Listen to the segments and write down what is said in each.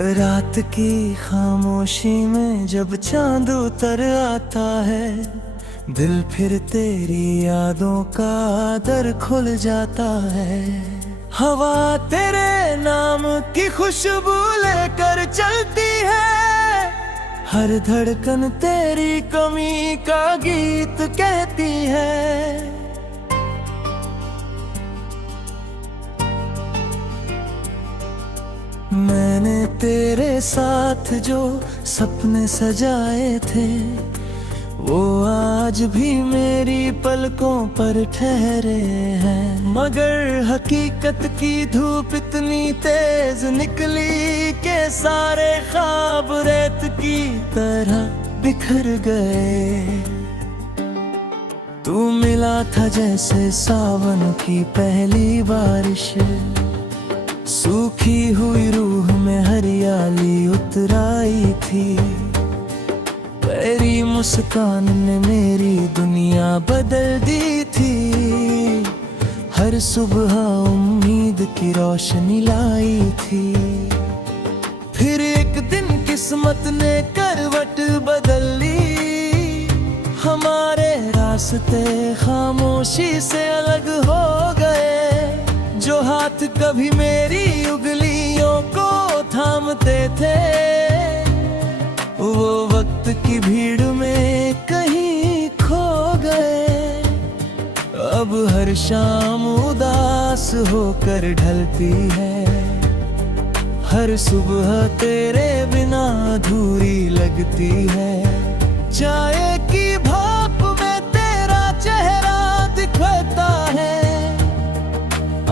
रात की खामोशी में जब चांद उतर आता है, दिल फिर तेरी यादों का दर खुल जाता है। हवा तेरे नाम की खुशबू लेकर चलती है, हर धड़कन तेरी कमी का गीत कहती है। मैंने तेरे साथ जो सपने सजाए थे, वो आज भी मेरी पलकों पर ठहरे हैं। मगर हकीकत की धूप इतनी तेज निकली के सारे ख्वाब रेत की तरह बिखर गए। तू मिला था जैसे सावन की पहली बारिश, सूखी हुई रूह में हरियाली उतर आई थी। तेरी मुस्कान ने मेरी दुनिया बदल दी थी, हर सुबह उम्मीद की रोशनी लाई थी। फिर एक दिन किस्मत ने करवट बदल ली, हमारे रास्ते खामोशी से अलग हो गए। जो हाथ कभी मेरी उंगलियों को थामते थे, वो वक्त की भीड़ में कहीं खो गए। अब हर शाम उदास होकर ढलती है, हर सुबह तेरे बिना अधूरी लगती है। चाय की भाप में तेरा चेहरा दिखता है,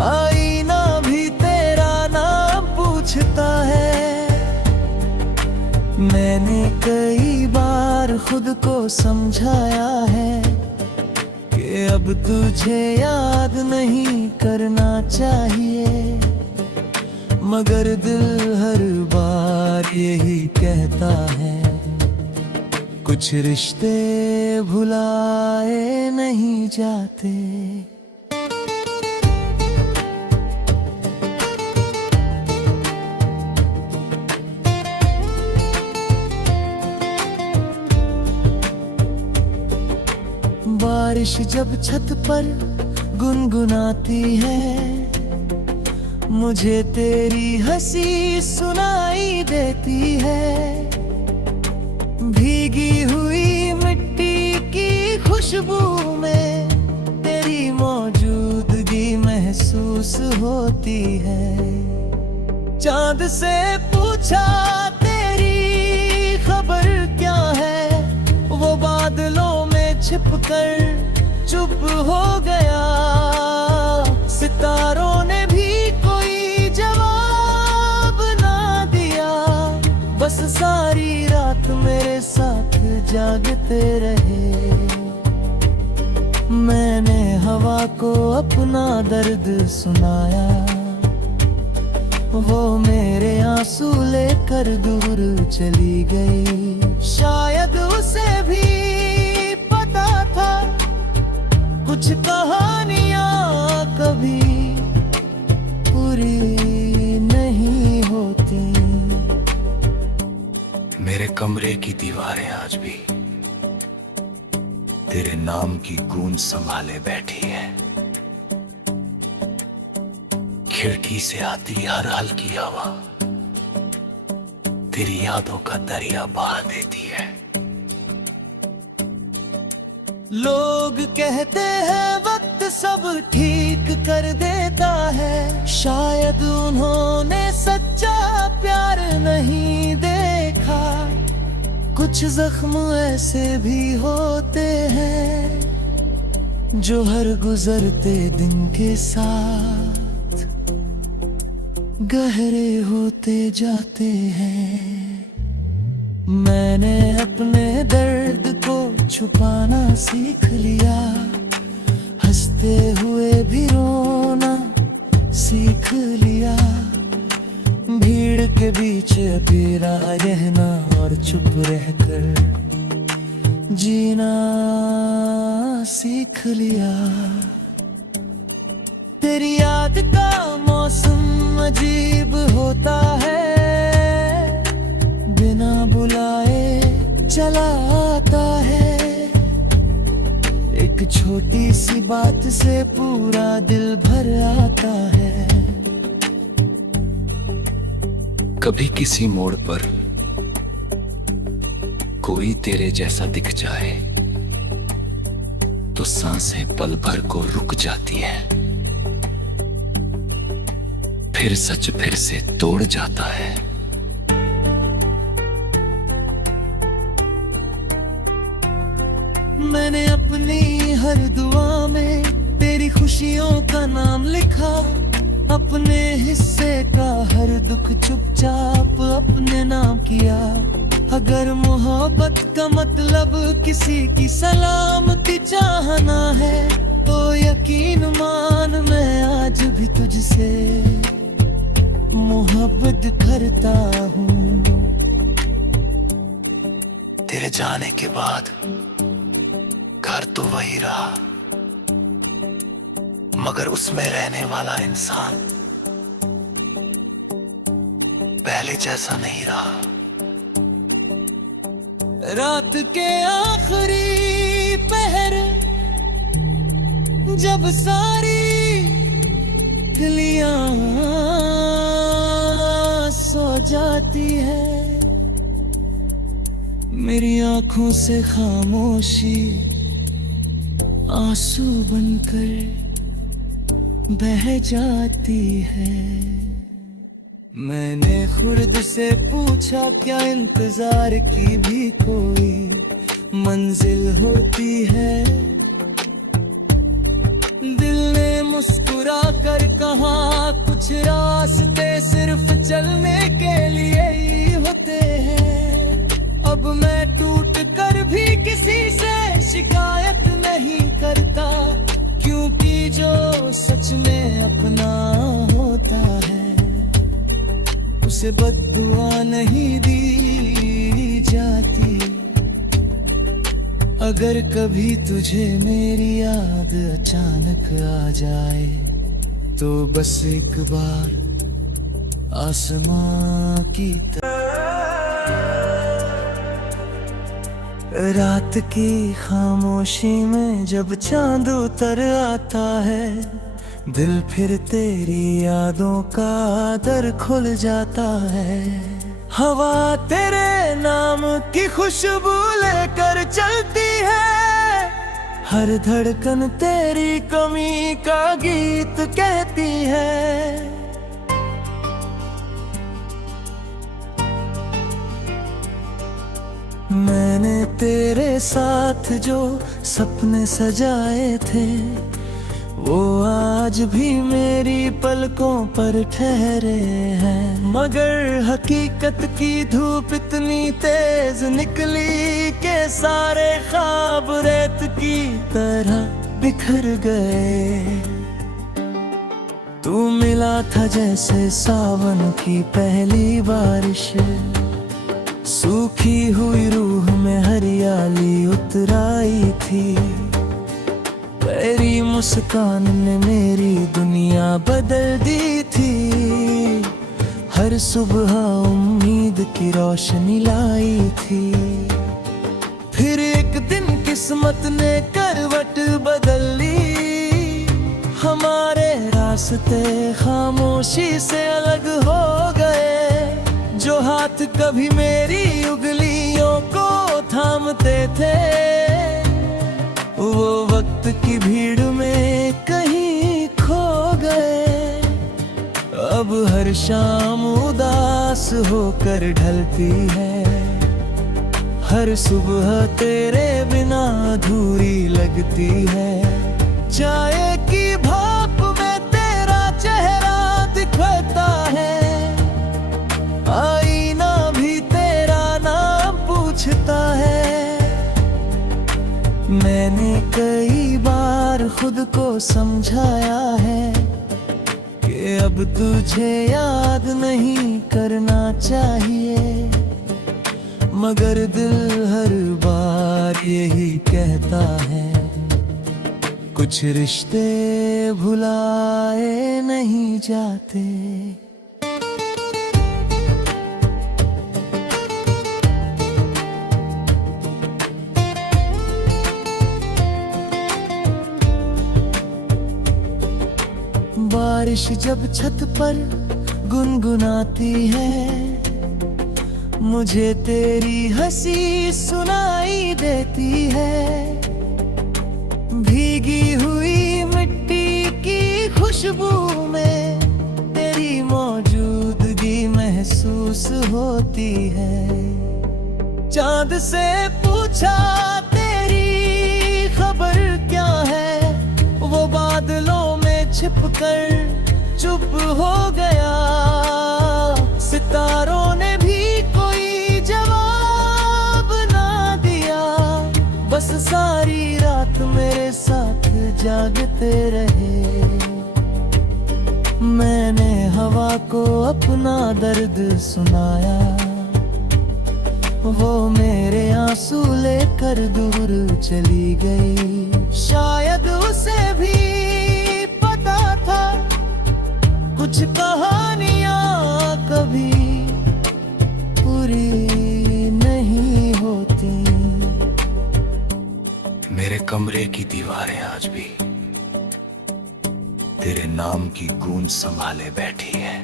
आईना भी तेरा नाम पूछता है। मैंने कई बार खुद को समझाया है कि अब तुझे याद नहीं करना चाहिए, मगर दिल हर बार यही कहता है, कुछ रिश्ते भुलाए नहीं जाते। बारिश जब छत पर गुनगुनाती है, मुझे तेरी हंसी सुनाई देती है। भीगी हुई मिट्टी की खुशबू में तेरी मौजूदगी महसूस होती है। चांद से पूछा तेरी खबर क्या है, वो बादलों में छिपकर चुप हो गया। सितारों ने भी कोई जवाब ना दिया, बस सारी रात मेरे साथ जागते रहे। मैंने हवा को अपना दर्द सुनाया, वो मेरे आंसू लेकर दूर चली गई। शायद उसे भी पता था, कुछ कहानियां कभी पूरी नहीं होती। मेरे कमरे की दीवारें आज भी तेरे नाम की गूंज संभाले बैठी है। खिड़की से आती हर हल्की हवा तेरी यादों का दरिया बहा देती है। लोग कहते हैं वक्त सब ठीक कर देता है, शायद उन्होंने सच्चा प्यार नहीं देखा। कुछ जख्म ऐसे भी होते हैं, जो हर गुजरते दिन के साथ गहरे होते जाते हैं। मैंने अपने दर्द को छुपाना सीख लिया, हंसते हुए भी रोना सीख लिया। भीड़ के बीच अकेला रहना और चुप रहकर जीना सीख लिया। तेरी याद का मौसम अजीब होता है, चला आता है, एक छोटी सी बात से पूरा दिल भर आता है। कभी किसी मोड़ पर कोई तेरे जैसा दिख जाए तो सांसें पल भर को रुक जाती हैं, फिर सच फिर से तोड़ जाता है। मैंने अपनी हर दुआ में तेरी खुशियों का नाम लिखा, अपने हिस्से का हर दुख चुपचाप अपने नाम किया। अगर मोहब्बत का मतलब किसी की सलामती चाहना है, तो यकीन मान मैं आज भी तुझसे मोहब्बत करता हूँ। तेरे जाने के बाद घर तो वही रहा, मगर उसमें रहने वाला इंसान पहले जैसा नहीं रहा। रात के आखिरी पहर जब सारी गलियां सो जाती है, मेरी आंखों से खामोशी आंसू बनकर बह जाती है। मैंने खुद से पूछा क्या इंतजार की भी कोई मंजिल होती है। दिल ने मुस्कुरा कर कहा कुछ रास्ते सिर्फ चलने के लिए ही होते हैं। अब मैं टूट कर भी किसी से शिकायत नहीं करता, क्योंकि जो सच में अपना होता है उसे बद्दुआ नहीं दी जाती। अगर कभी तुझे मेरी याद अचानक आ जाए, तो बस एक बार आसमां की रात की खामोशी में जब चांद उतर आता है, दिल फिर तेरी यादों का दर खुल जाता है। हवा तेरे नाम की खुशबू लेकर चलती है, हर धड़कन तेरी कमी का गीत कहती है। मैंने तेरे साथ जो सपने सजाए थे, वो आज भी मेरी पलकों पर ठहरे हैं। मगर हकीकत की धूप इतनी तेज निकली के सारे ख्वाब रेत की तरह बिखर गए। तू मिला था जैसे सावन की पहली बारिश, सूखी हुई रूह में हरियाली उतर आई थी। तेरी मुस्कान ने मेरी दुनिया बदल दी थी, हर सुबह उम्मीद की रोशनी लाई थी। फिर एक दिन किस्मत ने करवट बदल ली, हमारे रास्ते खामोशी से अलग हो गए। जो हाथ कभी मेरी उंगलियों को थामते थे, वो वक्त की भीड़ में कहीं खो गए। अब हर शाम उदास होकर ढलती है, हर सुबह तेरे बिना अधूरी लगती है। चाय की भाप में तेरा चेहरा दिखता है, आईना भी तेरा नाम पूछता है। मैंने कई बार खुद को समझाया है कि अब तुझे याद नहीं करना चाहिए, मगर दिल हर बार यही कहता है, कुछ रिश्ते भुलाए नहीं जाते। बारिश जब छत पर गुनगुनाती है, मुझे तेरी हंसी सुनाई देती है। भीगी हुई मिट्टी की खुशबू में तेरी मौजूदगी महसूस होती है। चांद से पूछा तेरी खबर क्या है, वो बादलों में छिपकर चुप हो गया। सितारों ने भी कोई जवाब ना दिया, बस सारी रात मेरे साथ जागते रहे। मैंने हवा को अपना दर्द सुनाया, वो मेरे आंसू लेकर दूर चली गई। शायद उसे भी पता था कुछ कहानियां कभी पूरी नहीं होती। मेरे कमरे की दीवारें आज भी तेरे नाम की गूंज संभाले बैठी है।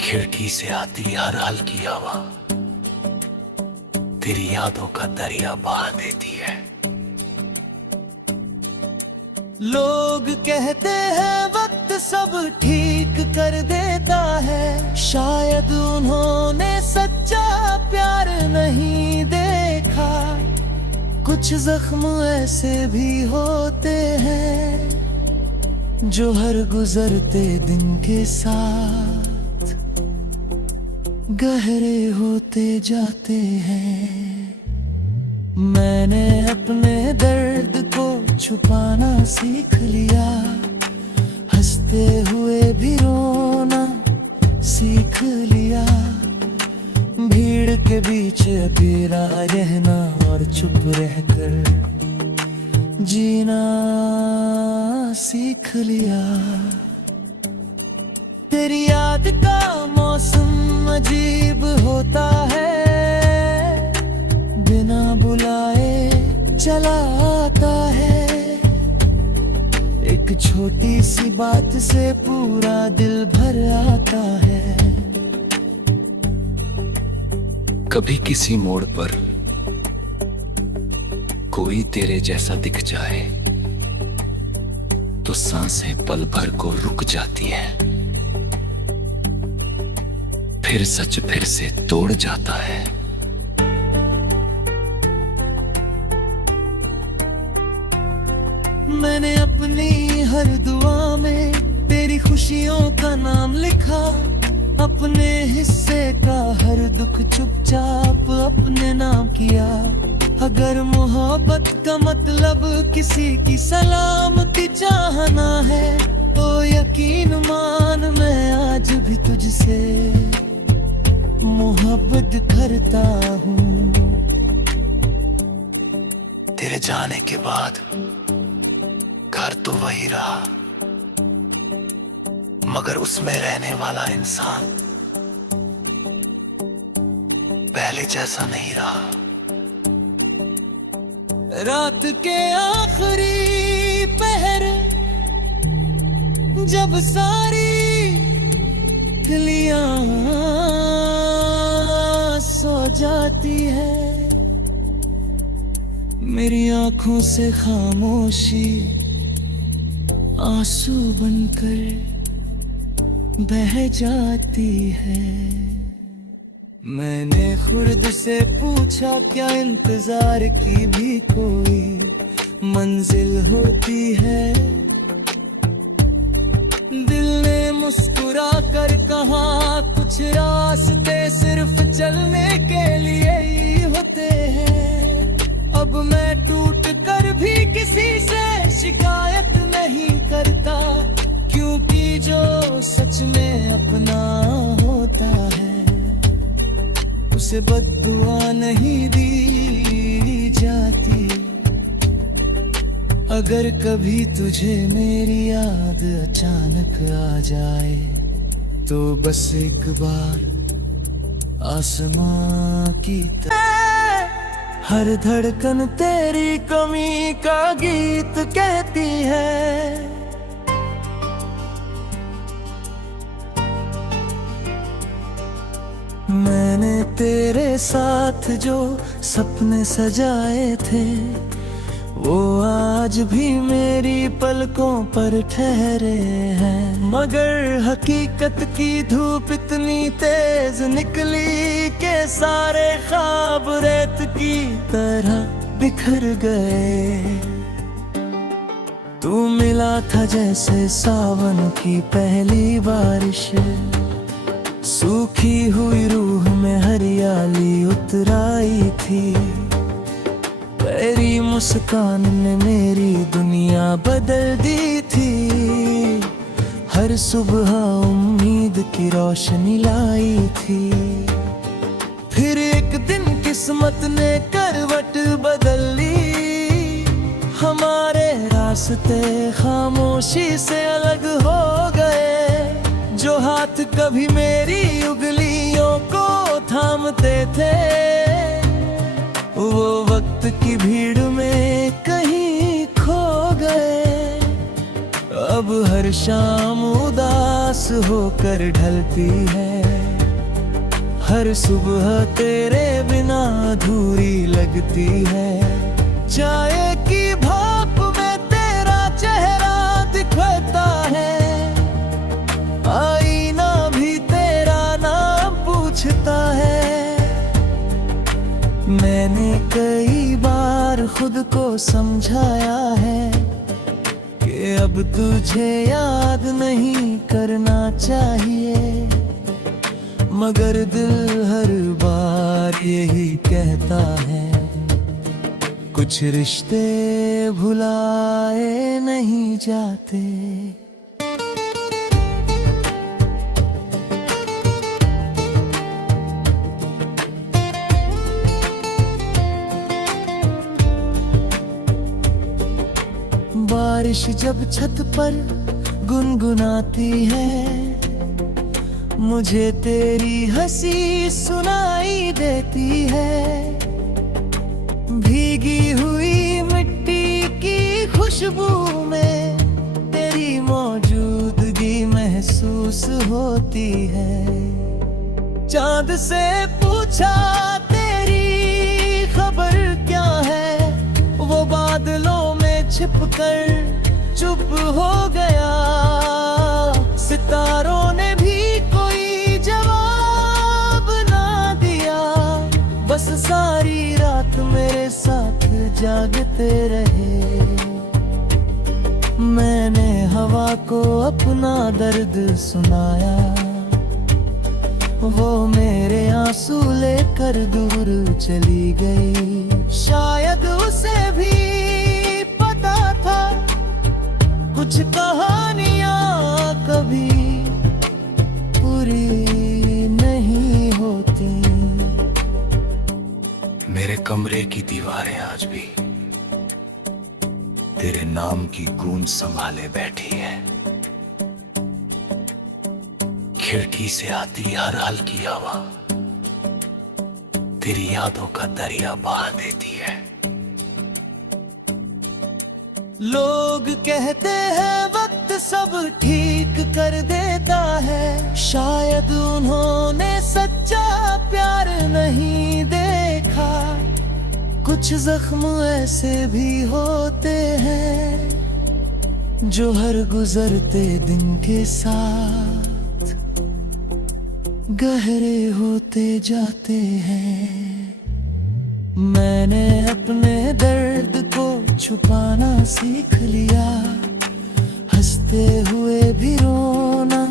खिड़की से आती हर हल्की हवा तेरी यादों का दरिया बहा देती है। लोग कहते हैं वक्त सब ठीक कर देता है, शायद उन्होंने सच्चा प्यार नहीं देखा। कुछ जख्म ऐसे भी होते हैं जो हर गुजरते दिन के साथ गहरे होते जाते हैं। मैंने अपने दर्द को छुपाना सीख लिया, हंसते हुए भी रोना सीख लिया। भीड़ के बीच अकेला रहना और चुप रहकर जीना सीख लिया। तेरी याद का मौसम अजीब होता है, बिना बुलाए चला आता है। एक छोटी सी बात से पूरा दिल भर आता है। कभी किसी मोड़ पर कोई तेरे जैसा दिख जाए तो सांसें पल भर को रुक जाती है, फिर सच फिर से तोड़ जाता है। मैंने अपनी हर दुआ में तेरी खुशियों का नाम लिखा, अपने हिस्से का हर दुख चुपचाप अपने नाम किया। अगर मोहब्बत का मतलब किसी की सलामती चाहना है, तो यकीन मान मैं आज भी तुझसे मोहब्बत करता हूँ। तेरे जाने के बाद घर तो वही रहा, मगर उसमें रहने वाला इंसान पहले जैसा नहीं रहा। रात के आखिरी पहर जब सारी तिलियां सो जाती है, मेरी आंखों से खामोशी आंसू बनकर बह जाती है। मैंने खुद से पूछा क्या इंतजार की भी कोई मंजिल होती है। दिल ने मुस्कुरा कर कहा कुछ रास्ते सिर्फ चलने के लिए ही होते हैं। अब मैं टूट कर भी किसी से शिकायत नहीं करता, क्योंकि जो सच में अपना होता है उसे बद्दुआ नहीं दी जाती। अगर कभी तुझे मेरी याद अचानक आ जाए, तो बस एक बार आसमां की तरह हर धड़कन तेरी कमी का गीत कहती है। मैंने तेरे साथ जो सपने सजाए थे वो आज भी मेरी पलकों पर ठहरे हैं। मगर हकीकत की धूप इतनी तेज निकली के सारे ख्वाब रेत की तरह बिखर गए। तू मिला था जैसे सावन की पहली बारिश, सूखी हुई रूह में हरियाली उतर आई थी। तेरी मुस्कान ने मेरी दुनिया बदल दी थी। हर सुबह उम्मीद की रोशनी लाई थी। फिर एक दिन किस्मत ने करवट बदल ली। हमारे रास्ते खामोशी से अलग हो गए। जो हाथ कभी मेरी उंगलियों को थामते थे वो वक्त की भीड़ में कहीं खो गए। अब हर शाम उदास होकर ढलती है। हर सुबह तेरे बिना अधूरी लगती है। चाय की भाप में तेरा चेहरा दिखता है। आईना भी तेरा नाम पूछता है। मैंने कई बार खुद को समझाया है कि अब तुझे याद नहीं करना चाहिए। मगर दिल हर बार यही कहता है कुछ रिश्ते भुलाए नहीं जाते। बारिश जब छत पर गुनगुनाती है मुझे तेरी हंसी सुनाई देती है। भीगी हुई मिट्टी की खुशबू में तेरी मौजूदगी महसूस होती है। चांद से पूछा तेरी खबर क्या है, वो बादलों में छिपकर चुप हो गया। सितारों ने भी कोई जवाब ना दिया। बस सारी रात मेरे साथ जागते रहे। मैंने हवा को अपना दर्द सुनाया। वो मेरे आंसू लेकर दूर चली गई। शायद उसे भी पता था कुछ कहानियां कभी पूरी नहीं होती। मेरे कमरे की दीवारें आज भी तेरे नाम की गूंज संभाले बैठी है। खिड़की से आती हर हल्की हवा तेरी यादों का दरिया बहा देती है। लोग कहते हैं वक्त सब ठीक कर देता है। शायद उन्होंने सच्चा प्यार नहीं देखा। कुछ जख्म ऐसे भी होते हैं जो हर गुजरते दिन के साथ गहरे होते जाते हैं। मैंने अपने दर्द को छुपाना सीख लिया। हंसते हुए भी रोना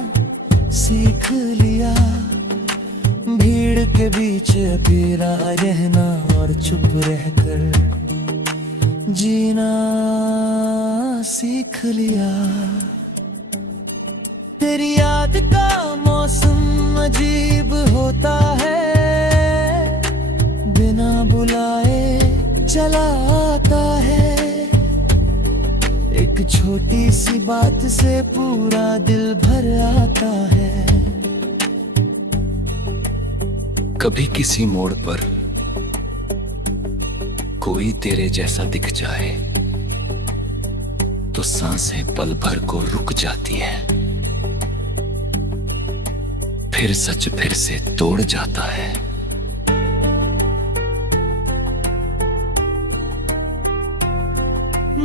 सीख लिया। भीड़ के बीच अकेला रहना और चुप रहकर जीना सीख लिया। तेरी याद का मौसम अजीब होता है। बिना बुलाए चला आता है। एक छोटी सी बात से पूरा दिल भर आता है। कभी किसी मोड़ पर कोई तेरे जैसा दिख जाए तो सांसें पल भर को रुक जाती हैं। फिर सच फिर से तोड़ जाता है।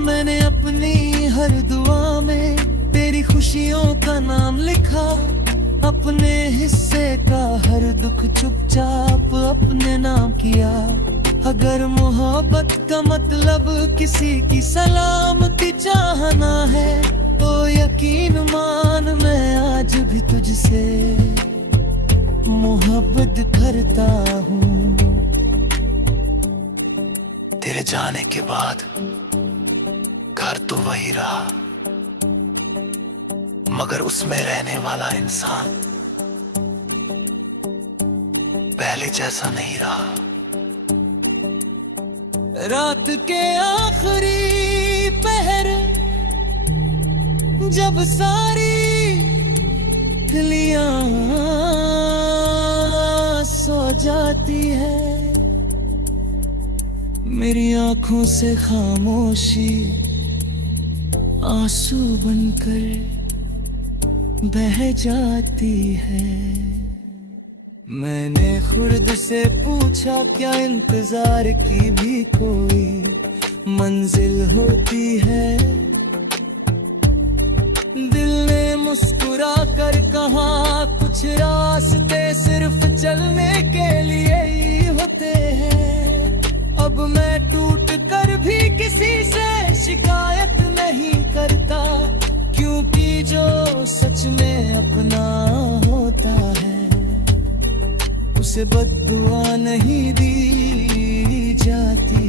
मैंने अपनी हर दुआ में तेरी खुशियों का नाम लिखा, अपने हिस्से का हर दुख चुपचाप अपने नाम किया। अगर मोहब्बत का मतलब किसी की सलामती चाहना है, तो यकीन मान मैं आज भी तुझसे मोहब्बत करता हूँ। तेरे जाने के बाद घर तो वही रहा, मगर उसमें रहने वाला इंसान पहले जैसा नहीं रहा। रात के आखिरी पहर जब सारी खिलियां सो जाती है, मेरी आंखों से खामोशी आंसू बनकर बह जाती है। मैंने खुद से पूछा क्या इंतजार की भी कोई मंजिल होती है। दिल ने मुस्कुरा कर कहा कुछ रास्ते सिर्फ चलने के लिए ही होते हैं। अब मैं टूट कर भी किसी से शिकायत नहीं करता, क्योंकि जो सच में अपना होता है उसे बद्दुआ नहीं दी जाती।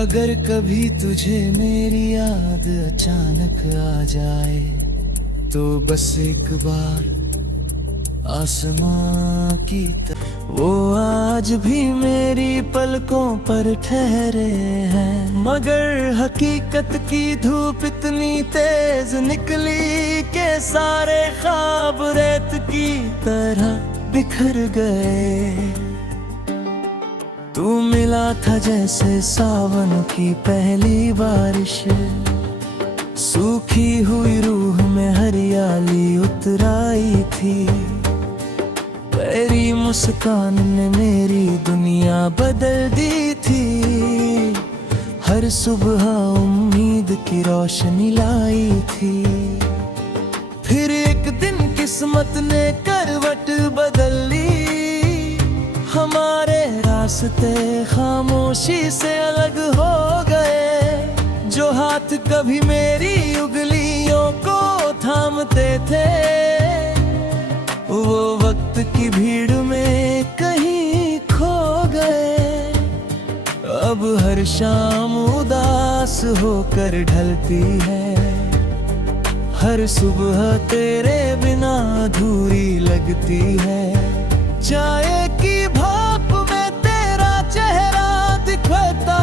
अगर कभी तुझे मेरी याद अचानक आ जाए, तो बस एक बार आसमां की तरह वो आज भी मेरी पलकों पर ठहरे हैं। मगर हकीकत की धूप इतनी तेज निकली के सारे ख्वाब रेत की तरह बिखर गए। तू मिला था जैसे सावन की पहली बारिश, सूखी हुई रूह में हरियाली उतर आई थी। तेरी मुस्कान ने मेरी दुनिया बदल दी थी। हर सुबह उम्मीद की रोशनी लाई थी। फिर एक दिन किस्मत ने करवट बदल ली, हमारे रास्ते खामोशी से अलग हो गए। जो हाथ कभी मेरी उंगलियों को थामते थे, वो वक्त की भीड़ में कहीं खो गए। अब हर शाम उदास होकर ढलती है, हर सुबह तेरे बिना अधूरी लगती है। चाय की भाप में तेरा चेहरा दिखता